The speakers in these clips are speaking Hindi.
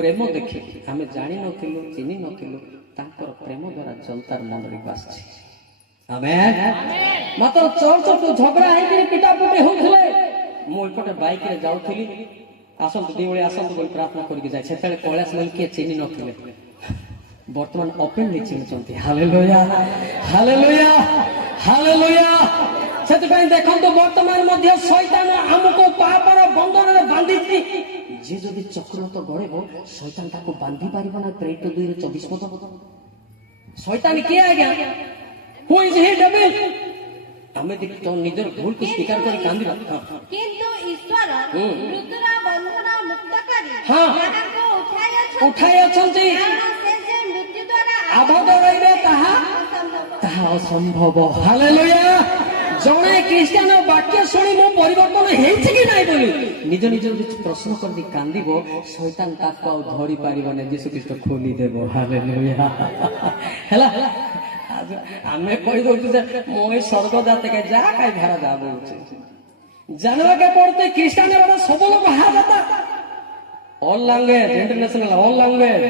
ପ୍ରେମ ଦେଖି ଆମେ ଜାଣିନଥିଲୁ ଚିହ୍ନି ନଥିଲୁ ତାଙ୍କର ପ୍ରେମ ଦ୍ୱାରା ଜନତାର ମଣ୍ଡଳୀକୁ ଆସିଛି। ଆମେନ୍। ମାତ୍ର ଚର୍ଚ୍ଚଠୁ ଝଗଡ଼ା ହେଇକି ପିଟାପିଟି ହଉଥିଲେ। ମୁଁ ଏପଟେ ବାଇକରେ ଯାଉଥିଲି, ଆସନ୍ତୁ ଦିଓଳି ଆସନ୍ତୁ ବୋଲି ପ୍ରାର୍ଥନା କରିକି ଯାଏ। ସେତେବେଳେ କୈଳାସ ବୋଲି କିଏ ଚିହ୍ନି ନଥିଲେ, ବର୍ତ୍ତମାନ ଓପେନଲି ଚିହ୍ନିଛନ୍ତି। Hallelujah hallelujah hallelujah. ସେଥିପାଇଁ ଦେଖନ୍ତୁ ବର୍ତ୍ତମାନ ମଧ୍ୟ ଶୈତାନ ଆମକୁ ପାପର ବନ୍ଧନରେ ବାନ୍ଧିଛି। ଯିଏ ଯଦି ଚକ୍ରତ ଗଳେଇବ ଶୈତାନ ତାକୁ ବାନ୍ଧି ପାରିବ ନା। ପ୍ରେରିତ 2:24 ଶୈତାନ କିଏ ଆଜ୍ଞା? ହୁ ଇଜ ହି ଡେଭିଲ? ଆମେ ତ ନିଜର ଭୁଲକୁ ସ୍ୱୀକାର କରି କାନ୍ଦିବା, କିନ୍ତୁ ଈଶ୍ୱର ମୃତ୍ୟୁର ବନ୍ଧନ ମୁକ୍ତକାରୀ ଉଠାଇ ଅଛନ୍ତି। ସେ ଯେ ମୃତ୍ୟୁ ଦ୍ୱାରା ଆବଦ୍ଧ ରହିବେ ତାହା ଅସମ୍ଭବ। ହାଲେଲୁୟା। ଜଣେ ଖ୍ରୀଷ୍ଟିଆନ ବାକ୍ୟ ଶୁଣି ମୁଁ ପରିବର୍ତ୍ତନ ହେଇଛି କି ନାଇଁ ବୋଲି ନିଜ ନିଜ ପ୍ରଶ୍ନ କରି କାନ୍ଦିବ, ଶୈତାନ ତାକୁ ଆଉ ଧରି ପାରିବନି। ଯୀଶୁଖ୍ରୀଷ୍ଟ ଖୋଲିଦେବ। ହାଲେଲୁୟା। ହେଲା, ଆମେ କହିଦଉଛୁ ଯେ ମୁଁ ଏଇ ସ୍ୱର୍ଗ जाते ଯାହା କାଇ ଭାର ଯା बोलছে जानवा के पढ़ते ख्रिस्टान वाला सब लोग बाहर जाता। All language international all language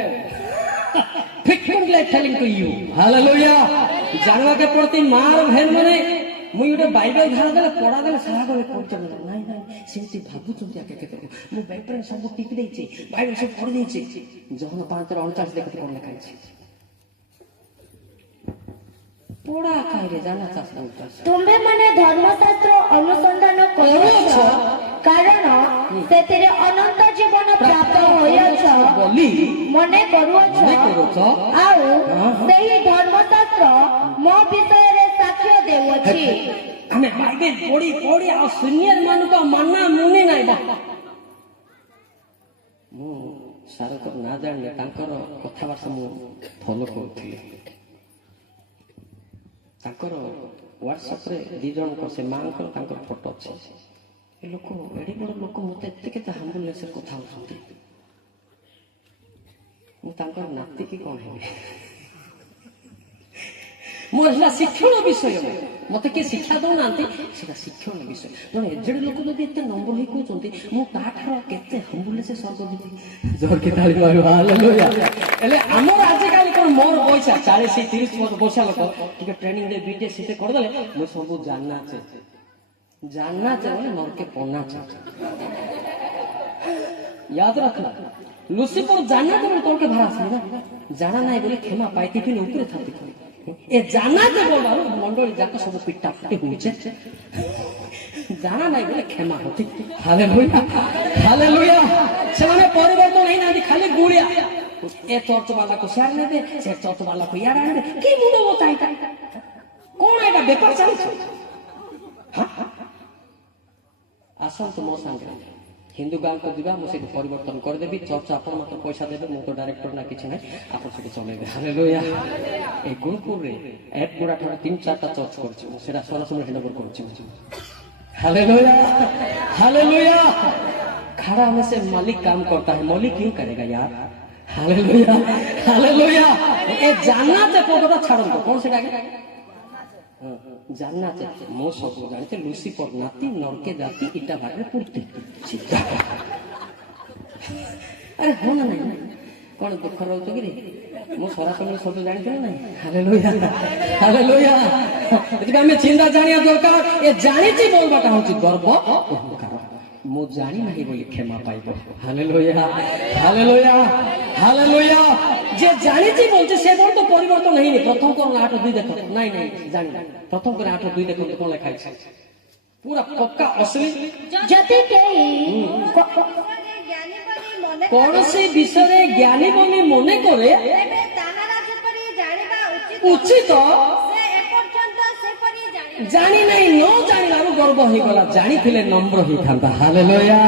frequently telling to you hallelujah. जानवा के पढ़ते मार भेन मने मुई उठे बाइबल धारा देले पढ़ा देले सारा गले पढ़ते नहीं नहीं सेमती भाबु चंती आके केते मु बाइबल सब टिक देछि, बाइबल सब पढ़ देछि। जहन 5:49 देखते कोन लिखा छै पढ़ा काहे जाना चाहता। तुम्हें माने धर्मशास्त्र अनुसंधान करूछ कारण सेतिरे अनंत जीवन प्राप्त होयछ बोली मने करूछ। आउ सेही धर्मशास्त्र मो विषय रे साक्ष्य देउछि। हमें बाइबल पढ़ी पढ़ी आ सीनियर मान को मानना मुनि नाही बा। मु सारा को ना जाने तांकर कथा भाषा मु फॉलो करथि। तांकर व्हाट्सएप रे दी जन को से मां को तांकर फोटो अछि। ए लोक एडी बड़ लोक मते एते केते हम्बलनेस कथा होथि। मु तांकर नाती की कोन है मोरला शिक्षण विषय मते के शिक्षा दो नांती सेटा शिक्षण विषय। जने एजेड लोक जदि एते नंबर हे कोचंती मु ताठार केते हम्बलनेस स्वर्ग दिबी। जोर के ताली मारो हालेलुया। एले हमर आज काली कोन मोर पैसा 40-30 वर्ष लोक टिके ट्रेनिंग दे बीटे सीटे कर देले मु सब जानना बोले मोर के पन्ना छ। याद रखना लुसीफर जानना तो तोर के भास ना जाना नहीं बोले क्षमा पाइती फिर ऊपर थाती ए जाना जे बोलबारो मंडली जाक सब पिट्टा पिटी होइछे। जाना नहीं बोले क्षमा होती। Hallelujah hallelujah. से माने परिवर्तन नहीं ना खाली गुड़िया ए चर्च वाला को शेयर ने दे से चर्च वाला को यार आने दे की मुंडो बताई कौन एटा व्यापार चली छ। हां आसन तो मो संग हिंदू गांव को दिबा मो से परिवर्तन कर देबी। चर्च आपन मात्र पैसा देबे मो तो डायरेक्टर ना किछ नाही आपन से चलेबे। हालेलुया। ए गुरुपुर रे एक पूरा ठार 3-4टा चर्च करछि सेटा सरसमय हैंडओवर करछि। Hallelujah hallelujah. खड़ा में से मालिक काम करता है, मालिक क्यों करेगा यार। Hallelujah hallelujah. ए जानना से फोटोटा छाड़ो कौन से डाके जानना चाहिए मो सब जानते लुसीफर नाती नरके जाती इटा भागे पुरती सीधा। अरे हो ना नहीं कौन दुख रहत कि रे मो सरा समय सब जानते नहीं। Hallelujah hallelujah. एति हमें चिंता जानिया दरकार। ए जानि छी बोलबाटा होची गर्व अहंकार मो जानी नहीं बोली क्षमा पाइबो। Hallelujah hallelujah hallelujah. जे जानि छी बोलते से बोल तो परिवर्तन नहीं प्रथम को 8:2 देखो नहीं नहीं जानि प्रथम को 8:2 देखो कोन लिखा छै पूरा पक्का असली जति के कौन से विषय ज्ञानी बनी मने करे उचित जानी नहीं न जानिबार गर्व हो गला जानी थिले नम्र ही थांता। Hallelujah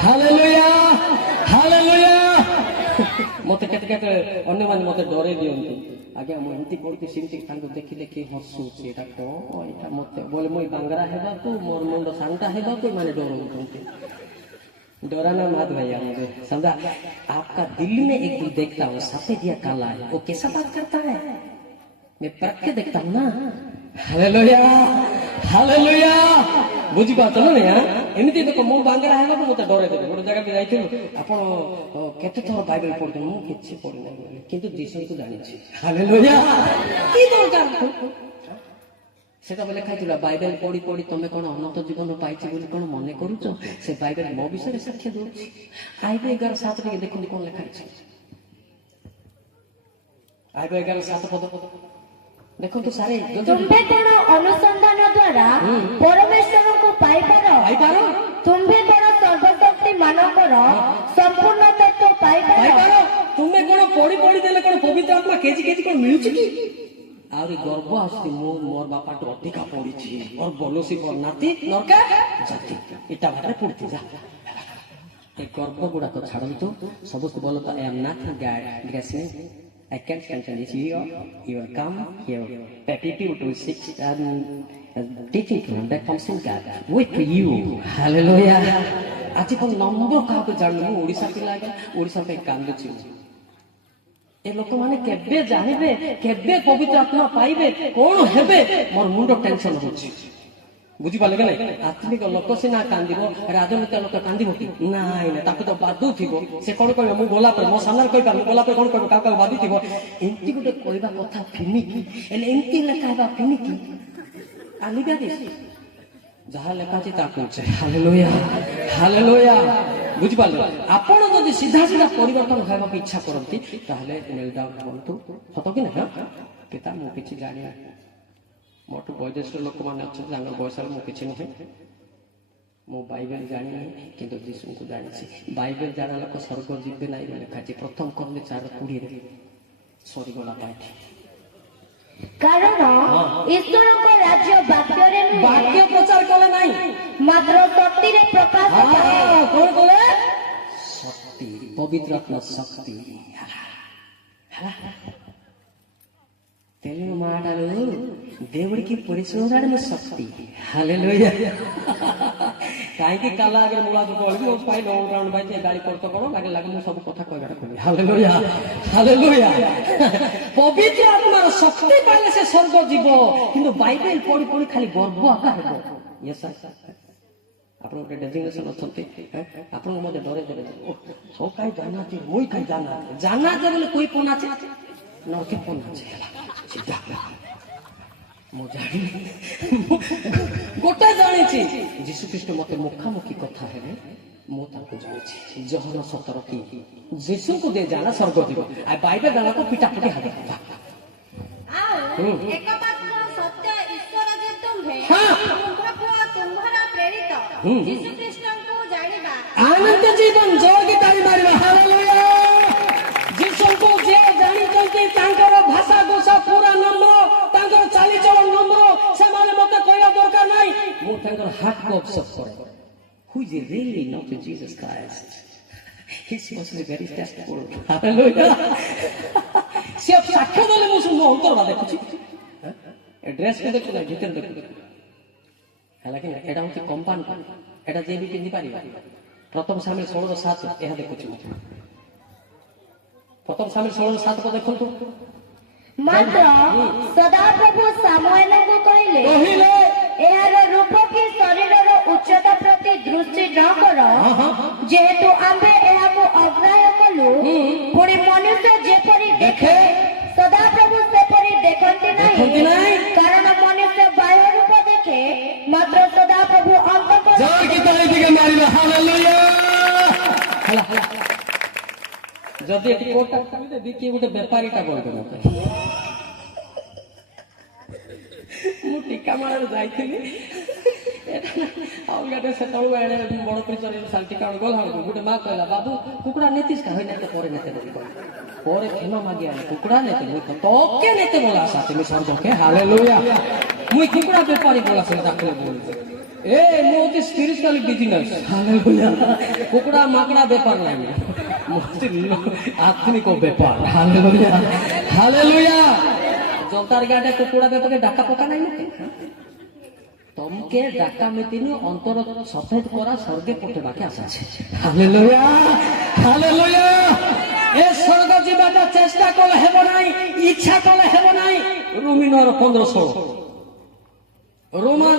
hallelujah hallelujah. मते केते केते अन्य माने मते डरे दियंती आगे मु एंती पड़ती सिमती तांको देखि देखि हसु एटा को एटा मते बोले मोई बांगरा हेबा को मोर मुंड सांटा हेबा को माने डरउंती। डराना मत भैया मुझे समझा। आपका दिल में एक दिल देखता हूँ सफेद या काला है वो कैसा बात करता है मैं परख के देखता हूँ ना। Hallelujah hallelujah. बुझी बात है ना यार। ଏମିତି ଦେଖ ମୁଁ ବାଙ୍ଗରା ହେବାକୁ ମତେ ଡରେଇ ଦେବେ। ଗୋଟେ ଜାଗାକୁ ଯାଇଥିଲୁ, ଆପଣ କେତେ ଥର ବାଇବେଲ ପଢୁଛନ୍ତି? ମୁଁ କିଛି ପଢିନାହିଁ ବୋଲି, କିନ୍ତୁ ଯୀଶୁଙ୍କୁ ଜାଣିଛି। ହାଲେଲୁୟା। କି ଦରକାର ସେଟା ଲେଖା ହେଇଥିଲା, ବାଇବେଲ ପଢି ପଢି ତମେ କଣ ଅନନ୍ତ ଜୀବନ ପାଇଛି ବୋଲି କଣ ମନେ କରୁଛ? ସେ ବାଇବେଲ ମୋ ବିଷୟରେ ସାକ୍ଷ୍ୟ ଦଉଛି। ଆଇବେ 11:7 ଟିକେ ଦେଖନ୍ତୁ କଣ ଲେଖା ହେଇଛି। ଆଇବେ 11:7 ପଦ ଦେଖନ୍ତୁ ସାରେ। ତୁମ୍ଭେ କଣ ଅନୁସନ୍ଧାନ ଦ୍ୱାରା ପରମେଶ୍ୱରଙ୍କୁ ପାଇପାର? ତୁମ୍ଭେ କଣ ସର୍ବଶକ୍ତି ମାନଙ୍କର ସମ୍ପୂର୍ଣ୍ଣ ତତ୍ତ୍ୱ ପାଇପାର? ତୁମେ କଣ ପଢି ପଢି ଦେଲେ କଣ ପବିତ୍ର ଆତ୍ମା କେଜି କେଜି କଣ ମିଳୁଛି କି? ଆହୁରି ଗର୍ବ ଆସୁଛି, ମୁଁ ମୋର ବାପାଠୁ ଅଧିକା ପଢିଛି, ମୋର ବଲୁସି ମୋର ନାତି ନରକା ଜାତି ଇଟା ଭାବରେ ପଡୁଛି। ଯା ଏ ଗର୍ବ ଗୁଡାକ ଛାଡନ୍ତୁ। ସମସ୍ତେ ବୋଲ ତ I am nothing God bless me. I can't stand this year. You will come here. Attitude to six teaching from that comes in God with you. Hallelujah. ଆଜି କଣ ନମ୍ବର କାହାକୁ ଜାଣିଲୁ? ମୁଁ ଓଡ଼ିଶା ପିଲା, ଓଡ଼ିଶା ପାଇଁ କାନ୍ଦୁଛି। ଏ ଲୋକମାନେ କେବେ ଜାଣିବେ, କେବେ ପବିତ୍ର ଆତ୍ମା ପାଇବେ, କଣ ହେବେ? ମୋର ମୁଣ୍ଡ ଟେନସନ ହଉଛି। ବୁଝିପାରିଲେ କି ନାଇଁ? ଆତ୍ମିକ ଲୋକ ସିନା କାନ୍ଦିବ, ରାଜନୈତିକ ଲୋକ କାନ୍ଦିବ କି? ନାଇଁ ନାଇଁ, ତାକୁ ତ ବାଧୁଥିବ। ସେ କଣ କହିବ? ମୁଁ ଗଲା ପରେ ମୋ ସାମ୍ନାରେ କହିପାର, ମୁଁ ଗଲା ପରେ କଣ କହିବ? କାହାକୁ ବାଧୁଥିବ। ଏମିତି ଗୋଟେ କହିବା କଥା ଫିମିକି, ହେଲେ ଏମିତି ଲେଖା ହେବା ଫିମିକି ଆଲିବା ଦେଶ ଯାହା ଲେଖା ଅଛି ତା କହୁଛେ। Hallelujah hallelujah. ବୁଝିପାରିଲେ? ଆପଣ ଯଦି ସିଧା ସିଧା ପରିବର୍ତ୍ତନ ହେବାକୁ ଇଚ୍ଛା କରନ୍ତି ତାହେଲେ କୁହନ୍ତୁ ସତ କି ନା? ପିତା ମୁଁ କିଛି ଜାଣିନାହିଁ, ମୋଠୁ ବୟୋଜ୍ୟେଷ୍ଠ ଲୋକମାନେ ଅଛନ୍ତି, ତାଙ୍କର ବୟସରେ ମୁଁ କିଛି ନୁହେଁ। ମୁଁ ବାଇବେଲ ଜାଣିନାହିଁ, କିନ୍ତୁ ଯୀଶୁଙ୍କୁ ଜାଣିଛି। ବାଇବେଲ ଜାଣା ଲୋକ ସ୍ୱର୍ଗ ଯିବେ ନାହିଁ ବୋଲି ଲେଖା ଅଛି। ପ୍ରଥମ କର୍ଣ୍ଣ 4:20 ସରିଗଲା ପାଇଠି। କାରଣ ଈଶ୍ୱରଙ୍କ ରାଜ୍ୟ ବାକ୍ୟରେ ବାକ୍ୟ ପ୍ରଚାର କଲେ ନାହିଁ, ମାତ୍ର ଶକ୍ତିରେ ପ୍ରକାଶ ପାଏ। କଣ କଲେ? ଶକ୍ତି, ପବିତ୍ର ଆତ୍ମା ଶକ୍ତି। తెలుగు మాటలు దేవుడికి పురుషుడని శక్తి. హల్లెలూయా. କାହିଁକି କାଲା ଆଗରେ ମୁଳା ପଡ଼ିବି ମୋ ପାଇଁ ଲଙ୍ଗ ରାଉଣ୍ଡ ଭାଇ ଗାଳି କରୁଛ କଣ ଲାଗେ ଲାଗେ ମୁଁ ସବୁ କଥା କହିବାଟା କହିବି। Hallelujah hallelujah. ପବିତ୍ର ଆତ୍ମାର ଶକ୍ତି ପାଇଲେ ସେ ସ୍ୱର୍ଗ ଯିବ, କିନ୍ତୁ ବାଇବେଲ ପଢି ପଢି ଖାଲି ଗର୍ବ ଆକା ହେବ। ୟେସ୍ ସାର୍, ଆପଣ ଗୋଟେ ଡେଜିଗ୍ନେସନ ଅଛନ୍ତି, ଆପଣଙ୍କୁ ମତେ ଡରେ ଡରେ ସବୁ କାହିଁ ଜାନାଛି, ମୁଇଁ କାହିଁ ଜାନାଛେ ବୋଲେ କୁଇ ପନାଛେ ନରକେ ପନାଛେ ହେଲା। ମୁଁ ଜାଣିନି, ଗୋଟେ ଜାଣିଛି, ଯୀଶୁଖ୍ରୀଷ୍ଟ ମତେ ମୁଖାମୁଖି କଥା ହେଲେ ମୁଁ ତାଙ୍କୁ ଜାଣିଛି। ଜହନ 17 ଯୀଶୁଙ୍କୁ ଦେ ଜାଣା ସ୍ୱର୍ଗ ଯିବ, ଆଉ ବାଇବେଲ ଜାଣାକୁ ପିଟାପିଟି ହେବ। একমাত্র সত্য ঈশ্বর যে তুম্ভে তুম্ভরা প্রেরিত যীশু খ্রিস্টଙ୍କୁ জানিবা ଆନନ୍ଦ ଜୀବନ ଯୋଗୀ ତାଳି ମାରିବା। ହାଲେଲୁୟା। ଯୀଶୁଙ୍କୁ ଯିଏ ଜାଣିଛନ୍ତି ତାଙ୍କର ଭାଷା ଗୋଷା ପୁରା ନମ୍ର, ତାଙ୍କର ଚାଲିଚଳନ ନମ୍ର, ସେମାନେ ମତେ କହିବା ଦରକାର ନାହିଁ, ମୁଁ ତାଙ୍କର ହାର୍ଟକୁ ଅବସର୍ଭ କରେ। Who is really not Jesus Christ? He was very tasteful. Hallelujah. ସେ ସାକ୍ଷ୍ୟ ଦେଲେ ମୁଁ ମୋ ଅନ୍ତରଟା ଦେଖୁଛି, ଡ୍ରେସ୍ କୁ ଦେଖୁଛି, ଭିତରେ ଦେଖୁଛି ହେଲା କି ନା? ଏଇଟା ହଉଛି କମ୍ପାଉଣ୍ଡ, ଏଇଟା ଯିଏ ବି ପିନ୍ଧି ପାରିବ। ପ୍ରଥମ ସାମିଲ 16:7 ଏହା ଦେଖୁଛି ମୁଁ। ପ୍ରଥମ ସାମିଲ 16:7 ଦେଖନ୍ତୁ। ମାତ୍ର ସଦାପ୍ରଭୁ ସାମୁଏଲଙ୍କୁ କହିଲେ ଏହାର ରୂପ କି ଶରୀରର ଉଚ୍ଚତା ପ୍ରତି ଦୃଷ୍ଟି ନ କର, ଯେହେତୁ ଆମ୍ଭେ ଏହାକୁ ଅଗ୍ରାହ୍ୟ କଲୁ। ପୁଣି ମନୁଷ୍ୟ ଯେପରି ଦେଖେ ସଦାପ୍ରଭୁ ସେପରି ଦେଖନ୍ତି ନାହିଁ, କାରଣ ମନୁଷ୍ୟ ବାହ୍ୟ ରୂପ ଦେଖେ, ମାତ୍ର ସଦାପ୍ରଭୁ ଅନ୍ତଃକରଣ। ଯଦି ଏଠି କୋଟା କହିଦେବି କିଏ ଗୋଟେ ବେପାରୀଟା କହିବେ ମତେ। ମୁଁ ଟିକାମାଳରେ ଯାଇଥିଲି, ଅଲଗା ସେତେବେଳୁ ଏଣେ ବଡ ପିଚର ଟିକା ଗଲା ବେଳକୁ ଗୋଟେ ମା କହିଲା, ବାବୁ କୁକୁଡ଼ା ନେତିସ୍ କା ହଇ ନେତେ ପରେ ନେତେ ପରେ କ୍ଷମା ମାଗି ଆଣେ କୁକୁଡ଼ା ନେତେ ମୁଇଁ তোকে নেতে বলা সাথে আমি সর্বকে। হালেলুয়া। মুই কুকুড়া বেপারি বলা সে ডাকলে বলছে এ মু হচ্ছে স্পিরিচুয়াল বিজনেস। হালেলুয়া। কুকুড়া মাকড়া ব্যাপার নাই, আত্মিক ব্যাপার। Hallelujah hallelujah. জলতার গাড়ে কুকুড়া ব্যাপারে ডাকা পোকা নাই নাকি? তমকে ডাকা মিতিনু অন্তর সফেদ করা স্বর্গে পঠেবাকে আসাছে। Hallelujah hallelujah. এ স্বর্গ জীবাটা চেষ্টা করলে হেব নাই, ইচ্ছা করলে হেব নাই। রোমিনর 15:16 Roman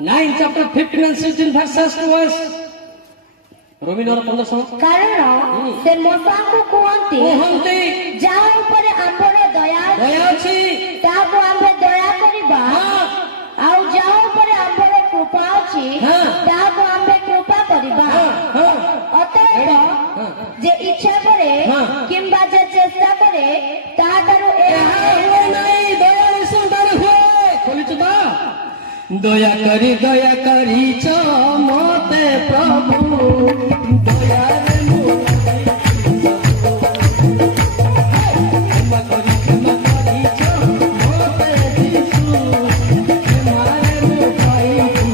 9 chapter 15 and 16 verses to us. Romi 9:15 କାରଣ ସେ ମୂଷାଙ୍କୁ କୁହନ୍ତି କୁହନ୍ତି ଯାହା ଉପରେ ଆମ୍ଭର ଦୟା ଦୟା ଅଛି ତାହାକୁ ଆମ୍ଭେ ଦୟା କରିବା, ଆଉ ଯାହା ଉପରେ ଆମ୍ଭର କୃପା ଅଛି ତାହାକୁ ଆମ୍ଭେ କୃପା କରିବା। ଅତଏବ ଯେ ଇଚ୍ଛା କରେ କିମ୍ବା ଯେ ଚେଷ୍ଟା କରେ ତାହାଠାରୁ ଏହା ହୁଏ ନାହିଁ, ଦୟାରେ ସନ୍ତାନ ହୁଏ। ଖୋଲିଛୁ ତ? ଦୟା କରିଛ ମତେ ପ୍ରଭୁ, ଦୟାରେ ମୁଁ କ୍ଷମା କରିଛ ମତେ ଯୀଶୁ, କ୍ଷମାରେ ମୁଁ ପାଇଛି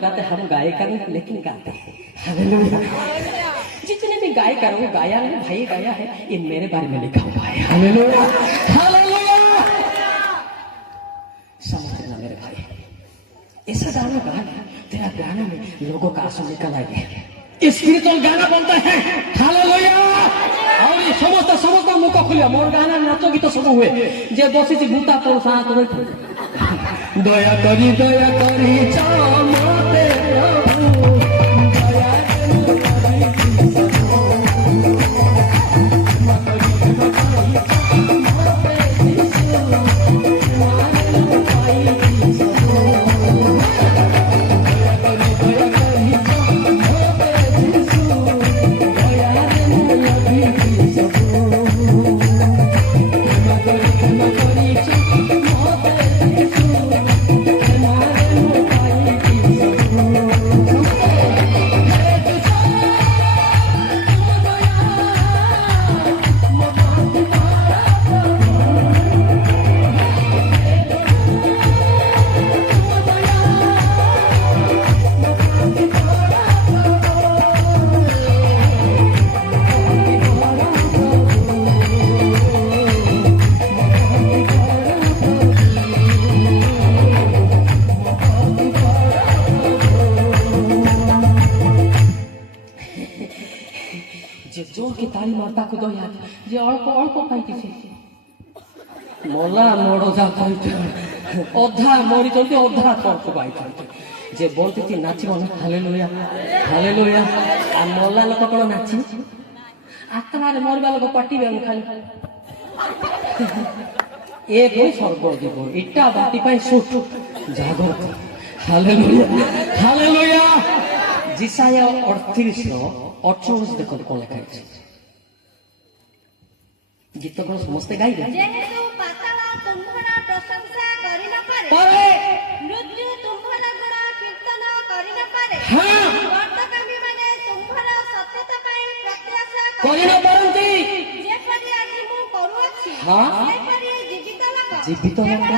गाते, हम गायिका नहीं लेकिन गाते हैं। हालेलुया। जितने भी गायिका वो गाया है, भाई गाया है, ये मेरे बारे में लिखा हुआ है। Hallelujah, hallelujah. समझना मेरे भाई, ऐसा गाना गाना तेरा गाना में लोगों का आंसू निकल आएंगे। स्पिरिचुअल गाना बनता है। हालेलुया। और ये समस्त मुख खुलिया मोर गाना नाचो गीत सब हुए जे बसी भूता तो साथ होई दया करी मते प्रभु, दया जोर की ताली मारता को दो याद जे अल्प पाई मोला मोड़ अधा मरी चलते अधा तर्क पाई जे बोलती थी नाचब ना हालेलुया हालेलुया आ मोला लोक कौन नाची आत्मा मरवा लोक पटिबे खाली ए स्वर्ग जीव इटा बाटी पाई सुट जागृत हालेलुया हालेलुया। जिसाया 38:28 देखो कौन लिखा है गीत कौन समझते गाइबे जेहेतु पाताल तुम्हारा प्रशंसा करि न पारे मृत्यु तुम्हारा गुण कीर्तन करि न पारे हां वर्तकर्मी माने तुम्हारा सत्यता पई प्रत्याशा करि न पारंती जे परि आज मु करूछि हां जे परि जीवित लोक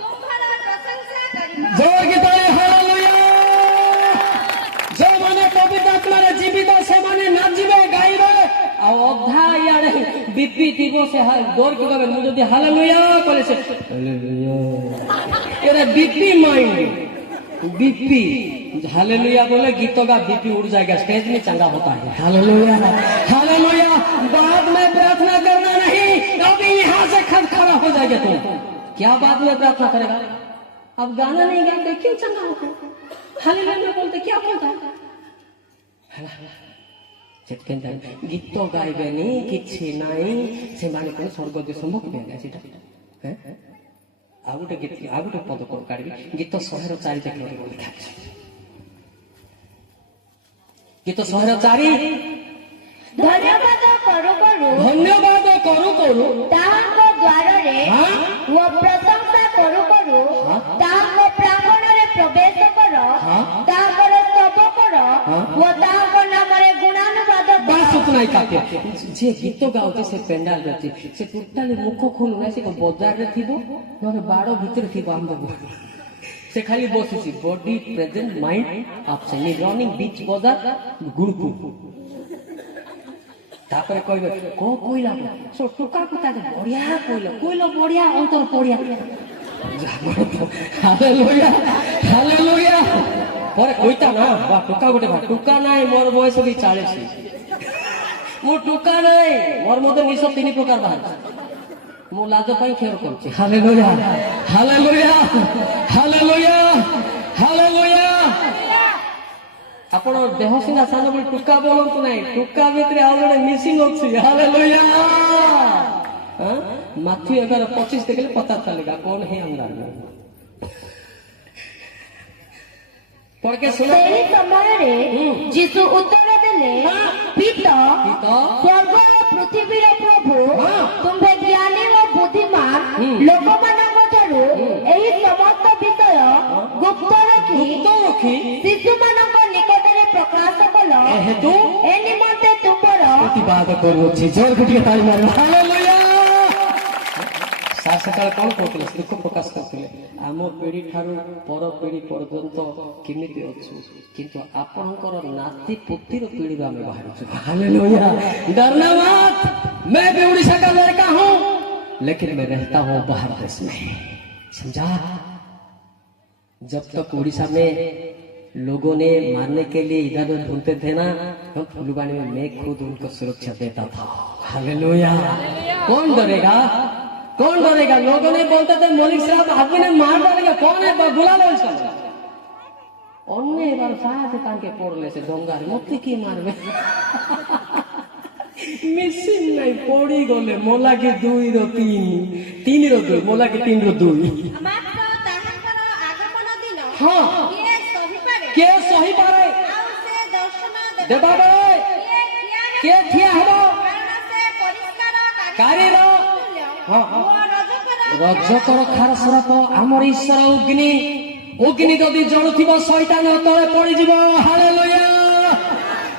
तुम्हारा प्रशंसा करि जोर गीत हालेलुया। जो माने पवित्र आत्मा रे जीवित से माने नाचिबे गाइबे आ अधा यारे बीपी दिगो से जोर की कबे मु जदी हालेलुया करे से hallelujah array BP mind BP hallelujah बोले गीतों का बीपी उड़ जाएगा स्टेज में चंगा होता है। Hallelujah hallelujah. बाद में प्रार्थना करना नहीं अभी यहाँ से खड़ा हो जाएगा तुम क्या बाद में प्रार्थना करेगा अब गाना नहीं गाते क्यों चंगा होगा हालेलुया बोलते क्या बोलता है गीत गाइबेनी किछि नाई से माने कोन स्वर्ग देश मुक्ति है सेटा हैं आ गुटे गीत आ गुटे पद को काढबी गीत 104 देखले लिखा ଗୀତ 104 ଧନ୍ୟବାଦ କରୁ କରୁ ଧନ୍ୟବାଦ କରୁ କରୁ ତାହାଙ୍କ ଦ୍ୱାରରେ ଓ ପ୍ରଶଂସା କରୁ କରୁ ତାହାଙ୍କ ପ୍ରାଙ୍ଗଣରେ ପ୍ରବେଶ କର, ତାହାଙ୍କର ସ୍ତବ କର ଓ ତାହାଙ୍କ ନାମରେ ଗୁଣାନୁବାଦ କର। ବାସ୍ उतना ही काफी है। जे गीत गाउचे से पेंडाल रे अछि से टोटाली मुख खोलु ना, से बाजार रे थिबो नरे बाड़ भीतर थिबो आंबो से खाली बसिसी बॉडी प्रेजेंट माइंड आपसे नी रनिंग बीच बाजार गुरुकु तापर कहबे को कोइला सो टुका कुता बढ़िया कोइला बढ़िया अंतर बढ़िया हालेलुया हालेलुया पर कइता ना बा टुका गोटे बा टुका नाही मोर बयस भी 40 मो टुका नाही मोर मते निश 3 प्रकार बाहर मो लाज पई खेर करछि हालेलुया हालेलुया हालेलुया हालेलुया आपण देह सिना सान बोली टुका बोलंतु नाही टुका भितरे आ गोटे मिसिंग अछि हालेलुया हां माथी 11:25 देखले पता चलेगा कौन है अंदर में पढ़ के सुनो। ସେହି ସମୟରେ ଯୀଶୁ ଉତ୍ତର ଦେଲେ, ପିତା ସ୍ୱର୍ଗ ଓ ପୃଥିବୀର ପ୍ରଭୁ, ତୁମ୍ଭେ ଜ୍ଞାନୀ ଓ ବୁଦ୍ଧିମାନ ଲୋକମାନଙ୍କ ଠାରୁ ଏହି ସମସ୍ତ ବିଷୟ ଗୁପ୍ତ ରଖି ଶିଶୁମାନଙ୍କ ନିକଟରେ ପ୍ରକାଶ କଲ, ଏ ନିମନ୍ତେ ତୁମର ପ୍ରତିବାଦ କରୁଅଛି। ଜୋର ଗୋଟିଏ ତାଳି ମାର ହାଲେଲୁୟା। ସାର୍ ସକାଳେ କଣ କହୁଥିଲେ? ଦୁଃଖ ପ୍ରକାଶ କରୁଥିଲେ ଆମ ପିଢ଼ି ଠାରୁ ପର ପିଢ଼ି ପର୍ଯ୍ୟନ୍ତ କେମିତି ଅଛୁ, କିନ୍ତୁ ଆପଣଙ୍କର ନାତି ପୁତିର ପିଢ଼ିରୁ ଆମେ ବାହାରୁଛୁ। हालेलुया। डरना मत, मैं भी उड़ीसा का लड़का हूँ लेकिन मैं रहता हूँ बाहर देश में, समझा? जब तक उड़ीसा में लोगों ने मारने के लिए इधर उधर ढूंढते थे ना, हम फुलवाड़ी में मैं खुद उनको सुरक्षा देता था। हालेलुया। कौन डरेगा? कौन डरेगा? लोगों ने बोलते थे मौलिक साहब आदमी ने मार डालेगा, कौन है बुला लो इसको। अन्य बार साथ तांके पड़ले से डंगारे मते की मारबे मिसिन नहीं पड़ी गले मोला के 2 रो 3 रो 2 मोला के 3 रो 2 ମାତ୍ର ତାହାଙ୍କର ଆଗମନ ଦିନ हाँ के सही पारे ଆଉ ସେ ଦର୍ଶନ देबा बे के ठिया हबो कारी रो हाँ रजकर खार सरप आमर ईश्वर अग्नि अग्नि जदि जलुथिब शैतान तले पड़ी जीव। हालेलुया।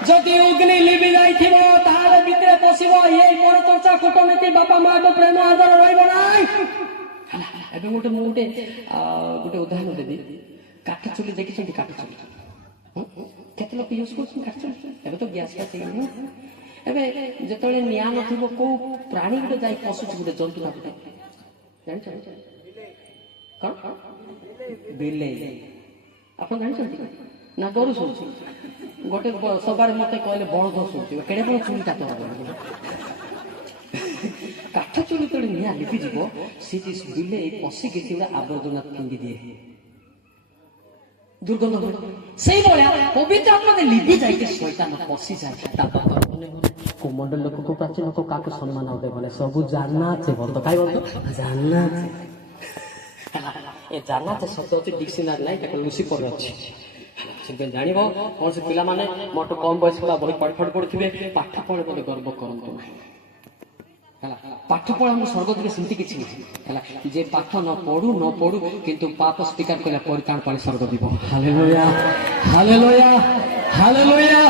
जदि अग्नि लिभि जाइथिब ताहाले भितरे पसिब एई पर चर्चा कूटनीति बापा माँ को प्रेम आदर रहिब नाइ। एबे गोटे उदाहरण देबी काठ चुली देखिछन्ति काठ चुली केते लोक यूज करछन काठ चुली एबे तो गैस का चाहिए एबे जेतले निया नथिबो को प्राणी गोटे जाई पसुछि गोटे जंतु गोटे जानि कौन बिलेई आपन जानि ना गरु सुनछि गोटे सबार मते कहले बळद सुनछि केडे बळ चुली काट काठ चुली तळे निया लिपि जीवो सिटी बिलेई पसि के सिडा आबर्जना फिंगी दिए दुर्गंध सेई भलिया पवित्र आत्मा दे लिपि जाई के शैतान पसि जाय तापर कोमंडल लोक को प्राचीन लोक काको सम्मान होते बोले सब जानना छे बोलतो काय बोलतो जानना छे ए जानना छे शब्द अछि डिक्शनरी नाही ताको लुसी पर अछि से जानिबो कोन से पिला माने मोटो कम बयस पिला बहुत पढ़ पढ़थिबे पाठ पढ़े बोले गर्व करंतो नाही हला पाठ पढ़ हम स्वर्ग दिके सिंती किछि नाही हला जे पाठ न पढ़ू किंतु पाप स्वीकार करले परिताण पाले स्वर्ग दिबो। Hallelujah hallelujah hallelujah.